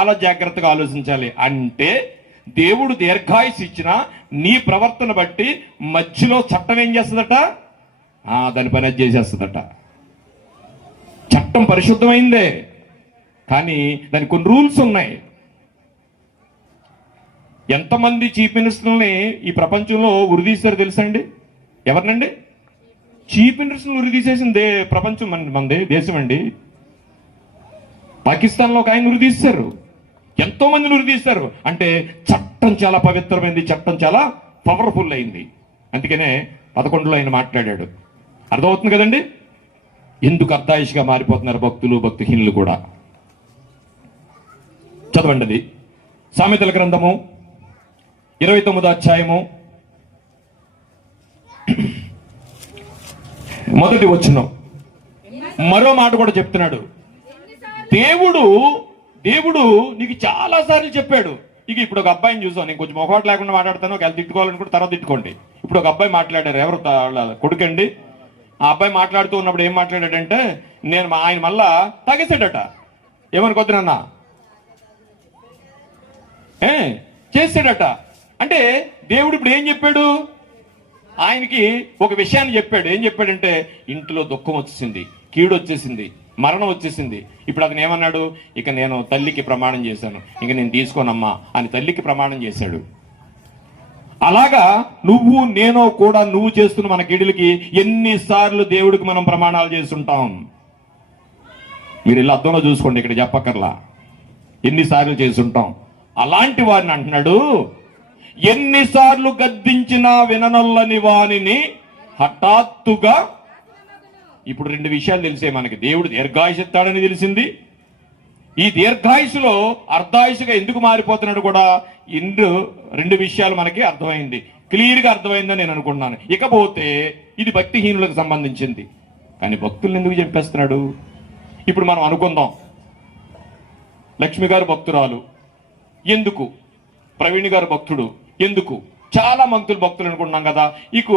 చాలా జాగ్రత్తగా ఆలోచించాలి. అంటే దేవుడు దీర్ఘాయుసు ఇచ్చిన నీ ప్రవర్తన బట్టి మధ్యలో చట్టం ఏం చేస్తుందట? దాని పని అది చేసేస్తుందట. చట్టం పరిశుద్ధమైందే, కానీ దానికి కొన్ని రూల్స్ ఉన్నాయి. ఎంతమంది చీఫ్ మినిస్టర్ని ఈ ప్రపంచంలో ఉరిదీశారు తెలుసండి? ఎవరినండి? చీఫ్ మినిస్టర్ని ఉరిదీసేసింది ప్రపంచం, మనది దేశం అండి. పాకిస్తాన్లో ఒక ఆయన ఉరిదీశారు, ఎంతో మందిని ఉరిదీశారు. అంటే చట్టం చాలా పవిత్రమైంది, చట్టం చాలా పవర్ఫుల్ అయింది. అందుకనే 11లో ఆయన మాట్లాడాడు. అర్థమవుతుంది కదండి ఎందుకు అర్ధాయుషిగా మారిపోతున్నారు భక్తులు, భక్తిహీనులు కూడా. చదవండి అది సామెతల గ్రంథము 29వ అధ్యాయము 1వ వచనం. మరో మాట కూడా చెప్తున్నాడు. దేవుడు నీకు చాలా సార్లు చెప్పాడు. ఇప్పుడు ఒక అబ్బాయిని చూసాం, నేను కొంచెం మొహమాట లేకుండా మాట్లాడతాను, ఒకవేళ తిట్టుకోవాలనుకుంటే తర్వాత తిట్టుకోండి. ఇప్పుడు ఒక అబ్బాయి మాట్లాడారు, ఎవరు కొడుకండి. ఆ అబ్బాయి మాట్లాడుతూ ఉన్నప్పుడు ఏం మాట్లాడాడంటే, ఆయన మళ్ళా తాగేశాడట. ఏమనుకోద్దునన్నా చేసాడట. అంటే దేవుడు ఇప్పుడు ఏం చెప్పాడు? ఆయనకి ఒక విషయాన్ని చెప్పాడు. ఏం చెప్పాడంటే, ఇంట్లో దుఃఖం వచ్చేసింది, కీడు వచ్చేసింది, మరణం వచ్చేసింది. ఇప్పుడు అతను ఏమన్నాడు? ఇక నేను తల్లికి ప్రమాణం చేశాను, ఇక నేను తీసుకోనమ్మా అని తల్లికి ప్రమాణం చేశాడు. అలాగా నువ్వు నేను కూడా నువ్వు చేస్తున్న మన కీడులకి ఎన్నిసార్లు దేవుడికి మనం ప్రమాణాలు చేస్తుంటాం? మీరు ఇలా అర్థంలో చూసుకోండి, ఇక్కడ చెప్పక్కర్లా, ఎన్నిసార్లు చేస్తుంటాం. అలాంటి వారిని అంటున్నాడు, ఎన్నిసార్లు గద్దించినా విననొల్లని వానిని హఠాత్తుగా. ఇప్పుడు 2 విషయాలు తెలిసే మనకి. దేవుడు దీర్ఘాయుసు ఇస్తాడని తెలిసింది. ఈ దీర్ఘాయుసులో అర్ధాయుసుగా ఎందుకు మారిపోతున్నాడు కూడా 2 విషయాలు మనకి అర్థమైంది, క్లియర్గా అర్థమైందని నేను అనుకుంటున్నాను. ఇకపోతే ఇది భక్తిహీనులకు సంబంధించింది. కానీ భక్తులను ఎందుకు చంపేస్తున్నాడు? ఇప్పుడు మనం అనుకుందాం, లక్ష్మి గారు భక్తురాలు ఎందుకు, ప్రవీణ్ గారు భక్తుడు ఎందుకు, చాలా మంతులు భక్తులు అనుకుంటున్నాం కదా. ఇక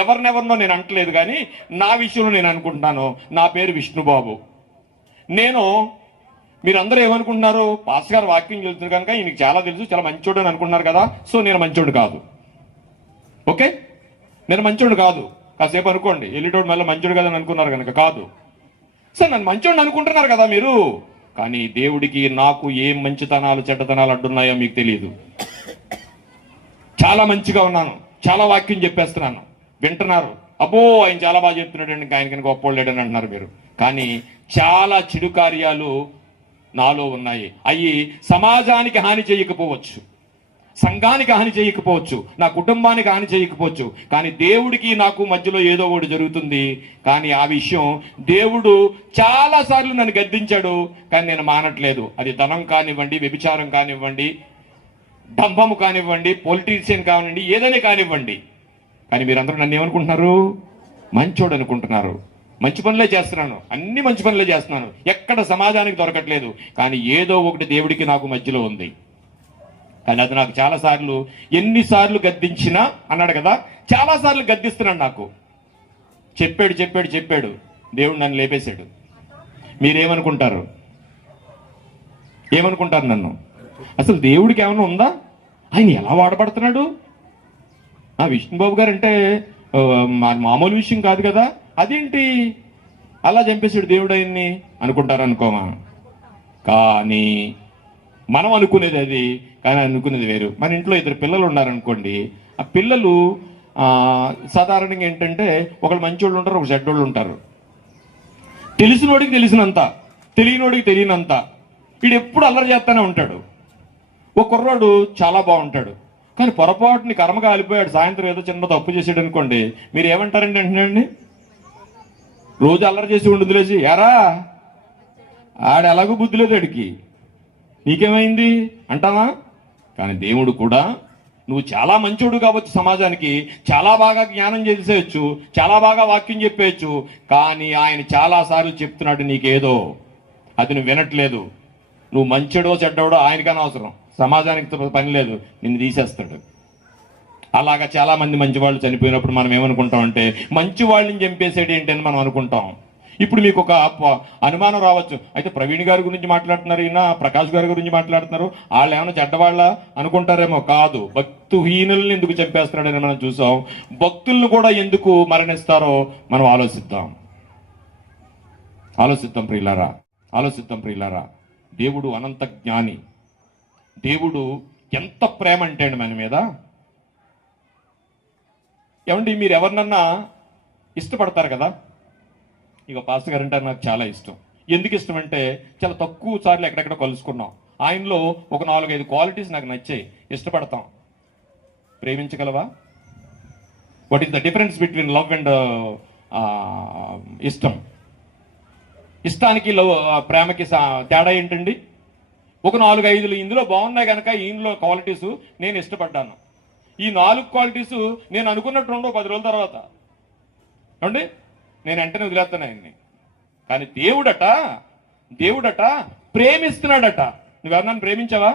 ఎవరినెవరినో నేను అంటలేదు, కానీ నా విషయంలో నేను అనుకుంటున్నాను. నా పేరు విష్ణుబాబు. మీరందరూ ఏమనుకుంటున్నారు? పాస్ గారు వాక్యం చెబుతున్నారు కనుక ఈయనకి చాలా తెలుసు, చాలా మంచోడు అని అనుకుంటున్నారు కదా. సో నేను మంచోడు కాదు. ఓకే, నేను మంచోడు కాదు. కాసేపు అనుకోండి, ఎల్లిటోడు మళ్ళీ మంచోడు కదా అని అనుకున్నారు కనుక కాదు. సార్ నన్ను మంచోడు అనుకుంటున్నారు కదా మీరు, కానీ దేవుడికి నాకు ఏం మంచితనాలు చెడ్డతనాలు అడ్డున్నాయో మీకు తెలియదు. చాలా మంచిగా ఉన్నాను, చాలా వాక్యం చెప్పేస్తున్నాను, వింటున్నారు. అబ్బో ఆయన చాలా బాగా చెప్తున్నాడు అండి, ఆయనకి గొప్పోళ్ళేడని అంటున్నారు మీరు. కానీ చాలా చెడు కార్యాలు నాలో ఉన్నాయి. అవి సమాజానికి హాని చేయకపోవచ్చు, సంఘానికి హాని చేయకపోవచ్చు, నా కుటుంబానికి హాని చేయకపోవచ్చు, కానీ దేవుడికి నాకు మధ్యలో ఏదో ఒకటి జరుగుతుంది. కానీ ఆ విషయం దేవుడు చాలా సార్లు నన్ను గద్దించాడు, కానీ నేను మానట్లేదు. అది ధనం కానివ్వండి, వ్యభిచారం కానివ్వండి, డంభము కానివ్వండి, పొలిటీషియన్ కానివ్వండి, ఏదైనా కానివ్వండి. కానీ మీరందరూ నన్ను ఏమనుకుంటున్నారు? మంచోడు అనుకుంటున్నారు. మంచి పనులే చేస్తున్నాను, అన్ని మంచి పనులే చేస్తున్నాను, ఎక్కడ సమాజానికి దొరకట్లేదు. కానీ ఏదో ఒకటి దేవుడికి నాకు మధ్యలో ఉంది. కానీ అది నాకు చాలా సార్లు, ఎన్నిసార్లు గద్దించినా అన్నాడు కదా, చాలా సార్లు గద్దిస్తున్నాడు. నాకు చెప్పాడు దేవుడు నన్ను లేపేశాడు. మీరేమనుకుంటారు? ఏమనుకుంటారు నన్ను? అసలు దేవుడికి ఏమైనా ఉందా? ఆయన ఎలా వాడబడుతున్నాడు? విష్ణుబాబు గారు అంటే మామూలు విషయం కాదు కదా, అదేంటి అలా చంపేశాడు దేవుడు ఆయన్ని అనుకుంటారు. అనుకోమా? కానీ మనం అనుకునేది అది, కానీ అనుకునేది వేరు. మన ఇంట్లో 2 పిల్లలు ఉన్నారనుకోండి, ఆ పిల్లలు సాధారణంగా ఏంటంటే ఒకళ్ళు మంచోళ్ళు ఉంటారు, ఒక చెడ్డోళ్ళు ఉంటారు. తెలిసినోడికి తెలిసినంత, తెలియనోడికి తెలియనంత వీడు ఎప్పుడు అల్లరి చేస్తానే ఉంటాడు. ఒక కుర్రాడు చాలా బాగుంటాడు, కానీ పొరపాటుని కర్మగా అలిపోయాడు, సాయంత్రం ఏదో చిన్న తప్పు చేసాడు అనుకోండి, మీరు ఏమంటారండి? అంటున్నాండి రోజు అల్లరి చేసి ఉండులేసి, ఎరా ఆడు ఎలాగో బుద్ధి లేదు ఆడికి, నీకేమైంది అంటావా? కానీ దేవుడు కూడా నువ్వు చాలా మంచోడు కావచ్చు, సమాజానికి చాలా బాగా జ్ఞానం చేసేయచ్చు, చాలా బాగా వాక్యం చెప్పేయచ్చు, కానీ ఆయన చాలా సార్లు చెప్తున్నాడు నీకేదో, అది నువ్వు వినట్లేదు. నువ్వు మంచోడో చెడ్డోడో ఆయనకన్నా అవసరం, సమాజానికి పని లేదు, నిన్ను తీసేస్తాడు. అలాగా చాలా మంది మంచి వాళ్ళు చనిపోయినప్పుడు మనం ఏమనుకుంటాం అంటే మంచి వాళ్ళని చంపేసేది ఏంటి అని మనం అనుకుంటాం. ఇప్పుడు మీకు ఒక అనుమానం రావచ్చు, అయితే ప్రవీణ్ గారి గురించి మాట్లాడుతున్నారు, ఈయన ప్రకాష్ గారి గురించి మాట్లాడుతున్నారు, వాళ్ళు ఏమైనా చెడ్డవాళ్ళ అనుకుంటారేమో. కాదు, భక్తుహీనుల్ని ఎందుకు చంపేస్తున్నాడని మనం చూసాం. భక్తులను కూడా ఎందుకు మరణిస్తారో మనం ఆలోచిద్దాం ప్రియులారా. దేవుడు అనంత జ్ఞాని. దేవుడు ఎంత ప్రేమ అంటే అండి మన మీద. ఏమండి, మీరు ఎవరినన్నా ఇష్టపడతారు కదా, ఇక పాస్టర్ గారు అంటే నాకు చాలా ఇష్టం. ఎందుకు ఇష్టం అంటే చాలా తక్కువ సార్లు ఎక్కడెక్కడ కలుసుకున్నాం. ఆయనలో ఒక 4-5 క్వాలిటీస్ నాకు నచ్చాయి, ఇష్టపడతాం. ప్రేమించగలవా? What is the difference between love and ఇష్టం? ఇష్టానికి ప్రేమకి తేడా ఏంటండి? ఒక 4-5 ఇందులో బాగున్నాయి కనుక ఈయనలో క్వాలిటీస్ నేను ఇష్టపడ్డాను. ఈ 4 క్వాలిటీస్ నేను అనుకున్నట్టు ఉండవు 10 రోజుల తర్వాత. ఏమండి, నేను వెంటనే వదిలేస్తాను ఆయన్ని. కానీ దేవుడట ప్రేమిస్తున్నాడట. నువ్వెవరన్నా ప్రేమించావా?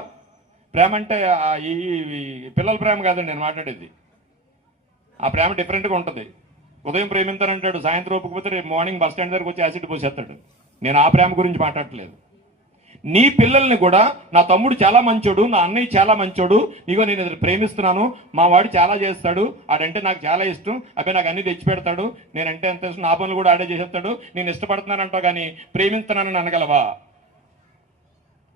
ప్రేమ అంటే ఈ పిల్లల ప్రేమ కాదండి నేను మాట్లాడేది. ఆ ప్రేమ డిఫరెంట్గా ఉంటుంది. ఉదయం ప్రేమిస్తానంటాడు, సాయంత్రం ఒప్పుకపోతే రేపు మార్నింగ్ బస్ స్టాండ్ దగ్గరకు వచ్చి యాసిడ్ పోసేస్తాడు. నేను ఆ ప్రేమ గురించి మాట్లాడట్లేదు. నీ పిల్లల్ని కూడా నా తమ్ముడు చాలా మంచోడు, నా అన్నయ్య చాలా మంచోడు, ఇగో నేను ప్రేమిస్తున్నాను, మా వాడు చాలా చేస్తాడు, ఆడంటే నాకు చాలా ఇష్టం, అబ్బాయి నాకు అన్ని తెచ్చి పెడతాడు, నేనంటే ఎంత ఇష్టం, నా పనులు కూడా ఆడే చేసేస్తాడు, నేను ఇష్టపడుతున్నానంటావు కానీ ప్రేమిస్తున్నానని అనగలవా?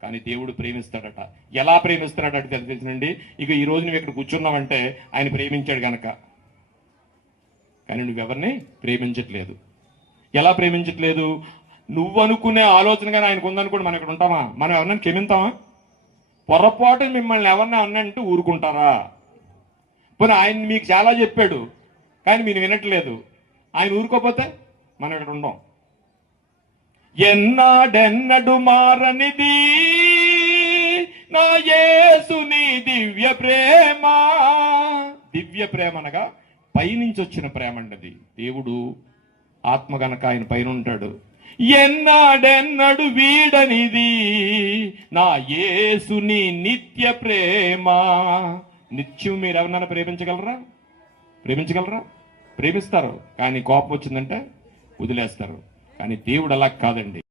కానీ దేవుడు ప్రేమిస్తాడట. ఎలా ప్రేమిస్తున్నాడట తెలిసిందండి. ఇక ఈ రోజు నువ్వు ఇక్కడ కూర్చున్నావంటే ఆయన ప్రేమించాడు గనక. కానీ నువ్వెవరిని ప్రేమించట్లేదు. ఎలా ప్రేమించట్లేదు? నువ్వు అనుకునే ఆలోచన కానీ ఆయనకు ఉందనుకోండి, మనం ఇక్కడ ఉంటామా? మనం ఎవరినైనా క్షమింతామా? పొరపాటు మిమ్మల్ని ఎవరిని అన్నంటే ఊరుకుంటారా? పోనీ ఆయన మీకు చాలా చెప్పాడు కానీ మీరు వినట్లేదు, ఆయన ఊరుకోపోతే మనం ఇక్కడ ఉండం. ఎన్నాడెన్నడు మారనిది నా యేసుని దివ్య ప్రేమ అనగా పైనుంచి వచ్చిన ప్రేమ అండి. దేవుడు ఆత్మ గనక ఆయన పైన ఉంటాడు. ఎన్నాడెన్నడు వీడనిది నా యేసుని నిత్య ప్రేమ. నిత్యం మీరు ఎవరినైనా ప్రేమించగలరా? ప్రేమిస్తారు, కానీ కోపం వచ్చిందంటే వదిలేస్తారు. కానీ దేవుడు అలా కాదండి.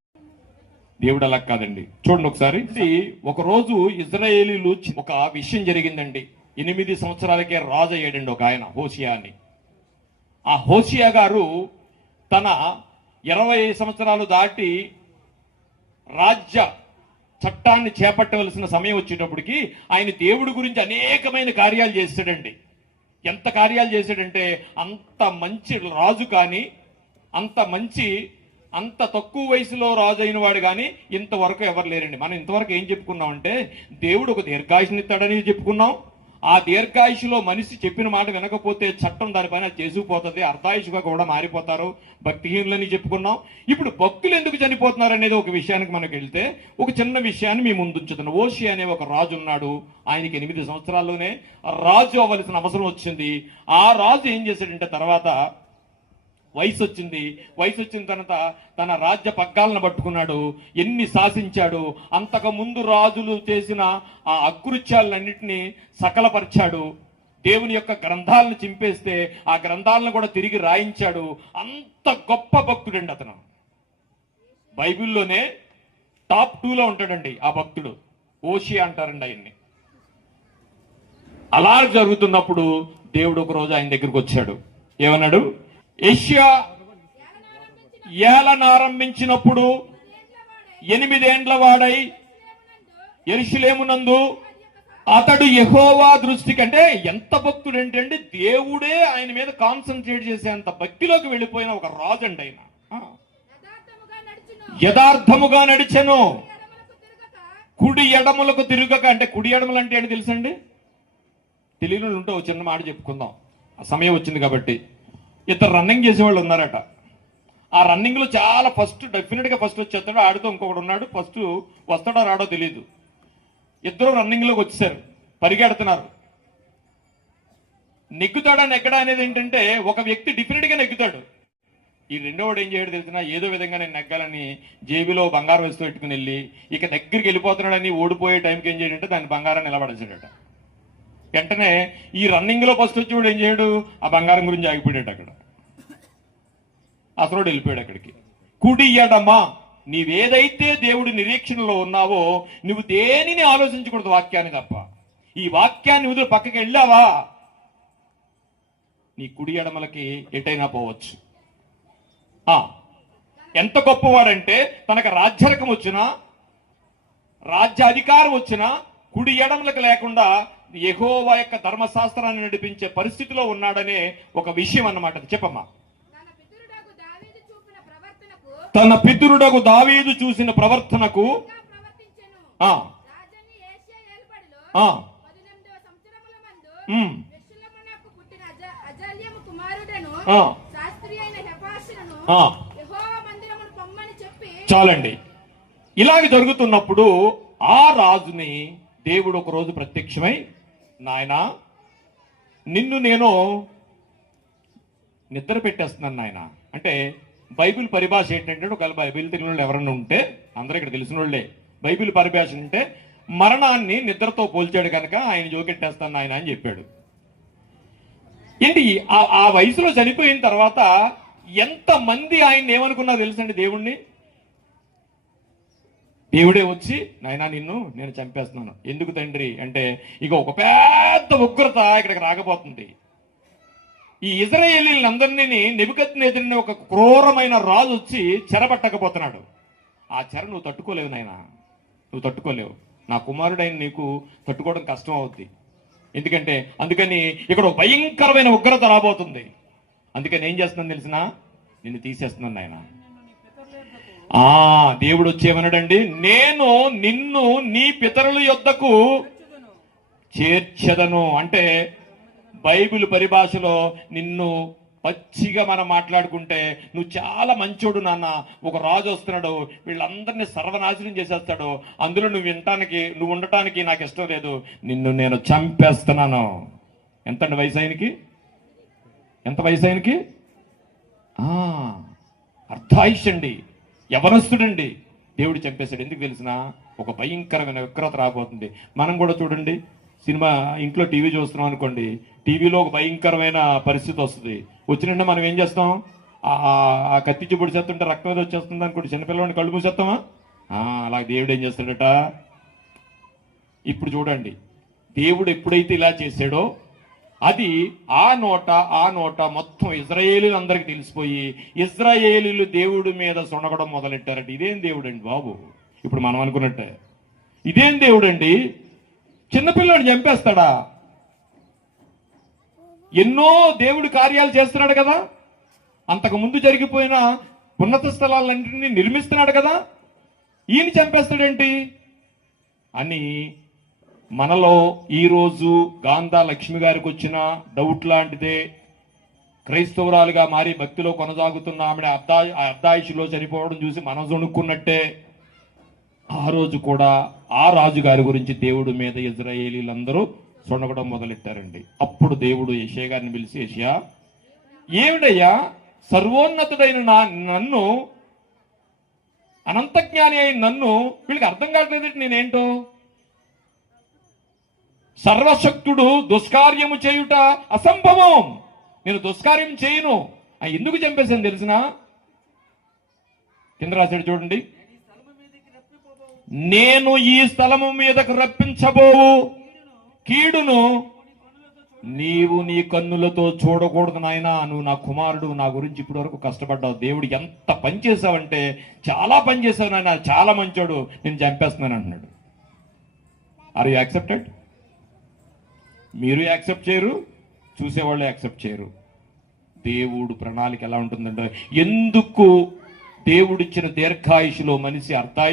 చూడండి ఒకసారి. ఒక రోజు ఇజ్రాయేలీలు ఒక విషయం జరిగిందండి. 8 సంవత్సరాలకే రాజు అయ్యాడండి ఒక ఆయన, హోషియా అని. ఆ హోషియా గారు తన 20 సంవత్సరాలు దాటి రాజ్య చట్టాన్ని చేపట్టవలసిన సమయం వచ్చేటప్పటికి ఆయన దేవుడి గురించి అనేకమైన కార్యాలు చేశాడండి. ఎంత కార్యాలు చేశాడంటే అంత మంచి రాజు కానీ, అంత తక్కువ వయసులో రాజు అయిన వాడు కానీ ఇంతవరకు ఎవరు లేరండి. మనం ఇంతవరకు ఏం చెప్పుకున్నామంటే దేవుడు ఒక దీర్ఘాయుష్నిస్తాడని చెప్పుకున్నాం. ఆ దీర్ఘాయుషులో మనిషి చెప్పిన మాట వినకపోతే చట్టం దానిపైన చేసుకుపోతుంది, అర్ధాయుషుగా కూడా మారిపోతారు, భక్తిహీనులని చెప్పుకున్నాం. ఇప్పుడు భక్తులు ఎందుకు చనిపోతున్నారు అనేది ఒక విషయానికి మనకు వెళ్తే ఒక చిన్న విషయాన్ని మీ ముందు ఉంచుతున్నాం. ఓషి అనే ఒక రాజు ఉన్నాడు. ఆయనకి 8 సంవత్సరాల్లోనే రాజు అవ్వాల్సిన అవసరం వచ్చింది. ఆ రాజు ఏం చేశాడంటే తర్వాత వయసు వచ్చిన తర్వాత తన రాజ్య పగ్గాలను పట్టుకున్నాడు. ఎన్ని శాసించాడు, అంతకు ముందు రాజులు చేసిన ఆ అకృత్యాలన్నింటినీ సకలపరిచాడు. దేవుని యొక్క గ్రంథాలను చింపేస్తే ఆ గ్రంథాలను కూడా తిరిగి రాయించాడు. అంత గొప్ప భక్తుడండి అతను. బైబిల్లోనే టాప్ 2లో ఉంటాడండి ఆ భక్తుడు. ఓషి అంటారండి ఆయన్ని. అలా జరుగుతున్నప్పుడు దేవుడు ఒక రోజు ఆయన దగ్గరికి వచ్చాడు. ఏమన్నాడు? యెషయా ఏలనారంభించినప్పుడు 8 ఏండ్ల వాడై యెరూషలేమునందు అతడు యెహోవా దృష్టికి, అంటే ఎంత భక్తుడు ఏంటంటే దేవుడే ఆయన మీద కాన్సన్ట్రేట్ చేసేంత భక్తిలోకి వెళ్ళిపోయిన ఒక రాజు అండి ఆయన. యథార్థముగా నడిచెను, కుడి ఎడములకు తిరుగక. అంటే కుడి ఎడములు అంటే ఏంటి తెలుసండి? తెలియని ఉంటే చిన్న మాట చెప్పుకుందాం, ఆ సమయం వచ్చింది కాబట్టి. 2 రన్నింగ్ చేసేవాళ్ళు ఉన్నారట. ఆ రన్నింగ్ లో చాలా డెఫినెట్ గా ఫస్ట్ వచ్చేస్తాడు. ఆడితో ఇంకొకడు ఉన్నాడు, ఫస్ట్ వస్తాడో రాడో తెలియదు. 2 రన్నింగ్ లోకి వచ్చేసారు, పరిగెడుతున్నారు. నెగ్గుతాడా నెగ్గడా అనేది ఏంటంటే ఒక వ్యక్తి డెఫినెట్ గా నెగ్గుతాడు. ఈ రెండోవాడు ఏం చేయడం తెలిసిన, ఏదో విధంగా నేను నెగ్గాలని జేబులో బంగారం వేస్తూ పెట్టుకుని వెళ్ళి ఇక దగ్గరికి వెళ్ళిపోతున్నాడని ఓడిపోయే టైంకి ఏం చేయడంటే దాని బంగారం నిలబడేసాడట. వెంటనే ఈ రన్నింగ్ లో ఫస్ట్ వచ్చేవాడు ఏం చేయడు, ఆ బంగారం గురించి ఆగిపోయాడు. అక్కడ అసలు వెళ్ళిపోయాడు అక్కడికి. కుడి ఎడమ, నీవేదైతే దేవుడి నిరీక్షణలో ఉన్నావో నువ్వు దేనిని ఆలోచించకూడదు, వాక్యాన్ని తప్ప. ఈ వాక్యాన్ని వదిలి పక్కకి వెళ్ళావా, నీ కుడి ఎడమలకి ఎటైనా పోవచ్చు. ఎంత గొప్పవాడంటే తనకు రాజ్యరకం వచ్చినా, రాజ్య అధికారం వచ్చినా కుడి ఎడమలకు లేకుండా యెహోవా యొక్క ధర్మశాస్త్రాన్ని నడిపించే పరిస్థితిలో ఉన్నాడనే ఒక విషయం అన్నమాట. చెప్పమ్మా. తన పితరుడగు దావీదు చూసిన ప్రవర్తనకు చాలండి. ఇలాగ జరుగుతున్నప్పుడు ఆ రాజుని దేవుడు ఒక రోజు ప్రత్యక్షమై, నాయనా నిన్ను నేను నిద్ర పెట్టేస్తున్నాను నాయన. అంటే బైబిల్ పరిభాష ఏంటంటే, ఒకవేళ బైబిల్ తెలియని వాళ్ళు ఎవరన్నా ఉంటే, అందరూ ఇక్కడ తెలిసిన వాళ్ళే, బైబిల్ పరిభాష అంటే మరణాన్ని నిద్రతో పోల్చాడు కనుక ఆయన జోకెట్టేస్తాను ఆయన అని చెప్పాడు. ఏంటి ఆ వయసులో చనిపోయిన తర్వాత ఎంతమంది ఆయన ఏమనుకున్నా తెలుసండి, దేవుడే వచ్చి నాయనా నిన్ను నేను చంపేస్తున్నాను. ఎందుకు తండ్రి అంటే, ఇక ఒక పెద్ద ఉగ్రత ఇక్కడికి రాకపోతుంది. ఈ ఇజ్రాయేలీలందరినీ నెబుకద్నెజరుని ఒక క్రూరమైన రాజు వచ్చి చెరపట్టకపోతున్నాడు. ఆ చెర నువ్వు తట్టుకోలేవు నాయనా, నువ్వు తట్టుకోలేవు. నా కుమారుడైన నీకు తట్టుకోవడం కష్టం అవుద్ది. ఎందుకంటే అందుకని ఇక్కడ ఒక భయంకరమైన ఉగ్రత రాబోతుంది. అందుకని ఏం చేస్తున్నాను తెలిసినా, నిన్ను తీసేస్తున్నాను నాయన. దేవుడు వచ్చేమన్నాడండి, నేను నిన్ను నీ పితరుల యొద్దకు చేర్చెదను. అంటే బైబిల్ పరిభాషలో నిన్ను పచ్చిగా మనం మాట్లాడుకుంటే, నువ్వు చాలా మంచోడు నాన్న, ఒక రాజు వస్తున్నాడు వీళ్ళందరినీ సర్వనాశనం చేసేస్తాడు, అందులో నువ్వు ఉండటానికి నాకు ఇష్టం లేదు, నిన్ను నేను చంపేస్తున్నాను. ఎంతండి వయసు ఆయనకి? ఎంత వయసు ఆయనకి? అర్ధాయుష్ అండి, యవనస్తుడండి. దేవుడు చంపేశాడు. ఎందుకు తెలిసిన, ఒక భయంకరమైన విక్రత రాబోతుంది. మనం కూడా చూడండి, సినిమా ఇంట్లో టీవీ చూస్తున్నాం అనుకోండి, టీవీలో ఒక భయంకరమైన పరిస్థితి వస్తుంది. వచ్చినంటే మనం ఏం చేస్తాం, ఆ కత్తి చూపుడు చేస్తుంటే రక్తం ఏదో వచ్చేస్తుంది అనుకోండి, చిన్నపిల్లవాడిని కళ్ళు మూసేస్తామా? అలాగే దేవుడు ఏం చేస్తాడట. ఇప్పుడు చూడండి, దేవుడు ఎప్పుడైతే ఇలా చేశాడో అది ఆ నోట మొత్తం ఇజ్రాయేలీలందరికీ తెలిసిపోయి ఇజ్రాయేలీలు దేవుడి మీద సొనగడం మొదలెట్టారట. ఇదేం దేవుడు అండి బాబు, ఇప్పుడు మనం అనుకున్నట్టే ఇదేం దేవుడు అండి, చిన్నపిల్లని చంపేస్తాడా? ఎన్నో దేవుడి కార్యాలు చేస్తున్నాడు కదా, అంతకు ముందు జరిగిపోయిన ఉన్నత స్థలాలన్నింటినీ నిర్మిస్తున్నాడు కదా, ఈయన చంపేస్తాడేంటి అని మనలో ఈరోజు గాంధా లక్ష్మి గారికి వచ్చిన డౌట్ లాంటిదే. క్రైస్తవురాలుగా మారి భక్తిలో కొనసాగుతున్న ఆమె అర్ధాయుషులో చనిపోవడం చూసి మనం జొనుక్కున్నట్టే ఆ రోజు కూడా ఆ రాజు గారి గురించి దేవుడి మీద ఇజ్రాయేలీలందరూ సొనగడం మొదలెట్టారండి. అప్పుడు దేవుడు యెషయా గారిని పిలిచి, యెషయా ఏమిటయ్యా, సర్వోన్నతుడైన నన్ను, అనంత జ్ఞాని అయిన నన్ను వీళ్ళకి అర్థం కావట్లేదు నేనేంటో, సర్వశక్తుడు దుష్కార్యము చేయుట అసంభవం, నేను దుష్కార్యం చేయను. ఎందుకు చంపేశాను తెలిసిన, కింద రాశాడు చూడండి, నేను ఈ స్థలము మీదకు రప్పించబోవు కీడును నీవు నీ కన్నులతో చూడకూడదు నాయనా. నువ్వు నా కుమారుడు, నా గురించి ఇప్పటి వరకు కష్టపడ్డావు, దేవుడు ఎంత పని చేశావంటే చాలా పని చేశావు నాయన, చాలా మంచోడు, నేను చంపేస్తున్నాను అంటున్నాడు. Are you accepted? మీరు యాక్సెప్ట్ చేయరు, చూసేవాళ్ళు యాక్సెప్ట్ చేయరు. దేవుడు ప్రణాళిక ఎలా ఉంటుందంటే, ఎందుకు దేవుడిచ్చిన దీర్ఘాయుషులో మనిషి అర్ధాయుష్